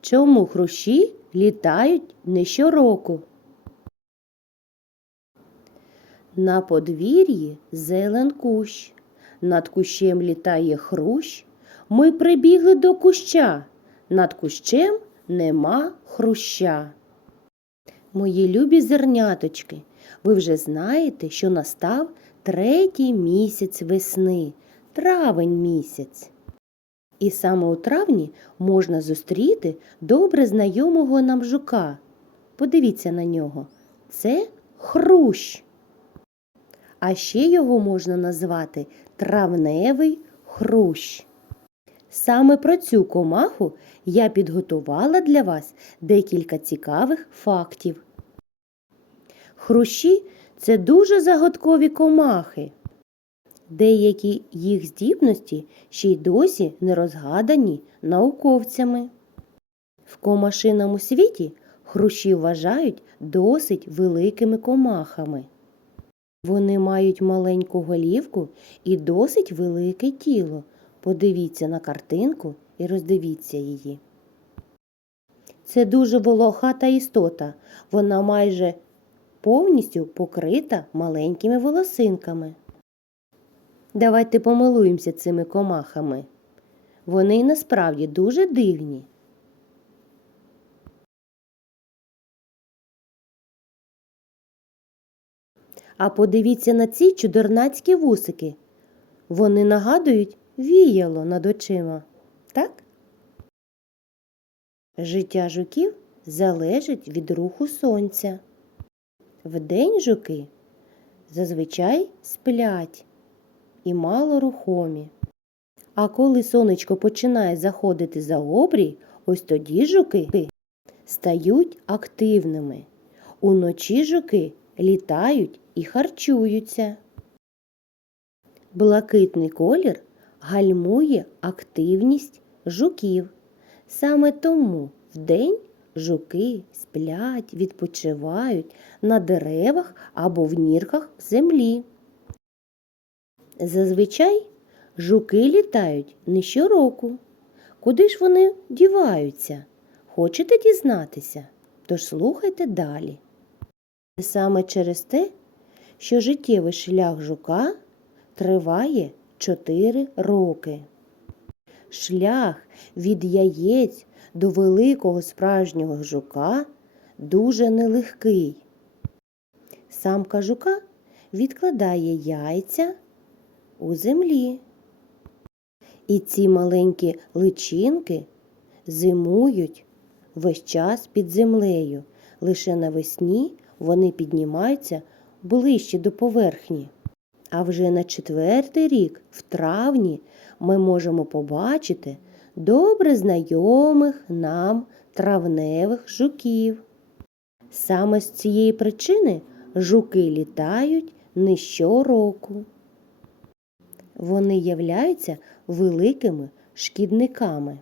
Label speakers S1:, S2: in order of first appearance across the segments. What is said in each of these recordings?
S1: Чому хрущі літають не щороку? На подвір'ї зелен кущ, над кущем літає хрущ. Ми прибігли до куща, над кущем нема хруща. Мої любі зерняточки, ви вже знаєте, що настав третій місяць весни, травень місяць. І саме у травні можна зустріти добре знайомого нам жука. Подивіться на нього. Це хрущ. А ще його можна назвати травневий хрущ. Саме про цю комаху я підготувала для вас декілька цікавих фактів. Хрущі це дуже загадкові комахи. Деякі їх здібності ще й досі не розгадані науковцями. В комашиному світі хрущі вважають досить великими комахами. Вони мають маленьку голівку і досить велике тіло. Подивіться на картинку і роздивіться її. Це дуже волохата істота. Вона майже повністю покрита маленькими волосинками. Давайте помилуємося цими комахами. Вони й насправді дуже дивні. А подивіться на ці чудернацькі вусики. Вони нагадують віяло над очима. Так? Життя жуків залежить від руху сонця. Вдень жуки зазвичай сплять і малорухомі. А коли сонечко починає заходити за обрій, ось тоді жуки стають активними. Уночі жуки літають і харчуються. Блакитний колір гальмує активність жуків. Саме тому вдень жуки сплять, відпочивають на деревах або в нірках землі. Зазвичай жуки літають не щороку. Куди ж вони діваються? Хочете дізнатися? Тож слухайте далі. Саме через те, що життєвий шлях жука триває 4 роки. Шлях від яєць до великого справжнього жука дуже нелегкий. Самка жука відкладає яйця у землі. І ці маленькі личинки зимують весь час під землею. Лише навесні вони піднімаються ближче до поверхні. А вже на четвертий рік, в травні, ми можемо побачити добре знайомих нам травневих жуків. Саме з цієї причини жуки літають не щороку. Вони являються великими шкідниками.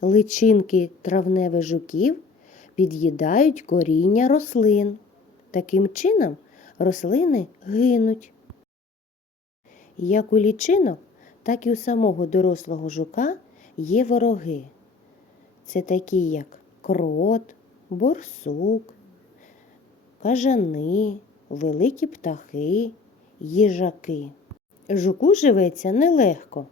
S1: Личинки травневих жуків під'їдають коріння рослин. Таким чином рослини гинуть. Як у лічинок, так і у самого дорослого жука є вороги. Це такі, як крот, борсук, кажани, великі птахи, їжаки. Жуку живеться нелегко.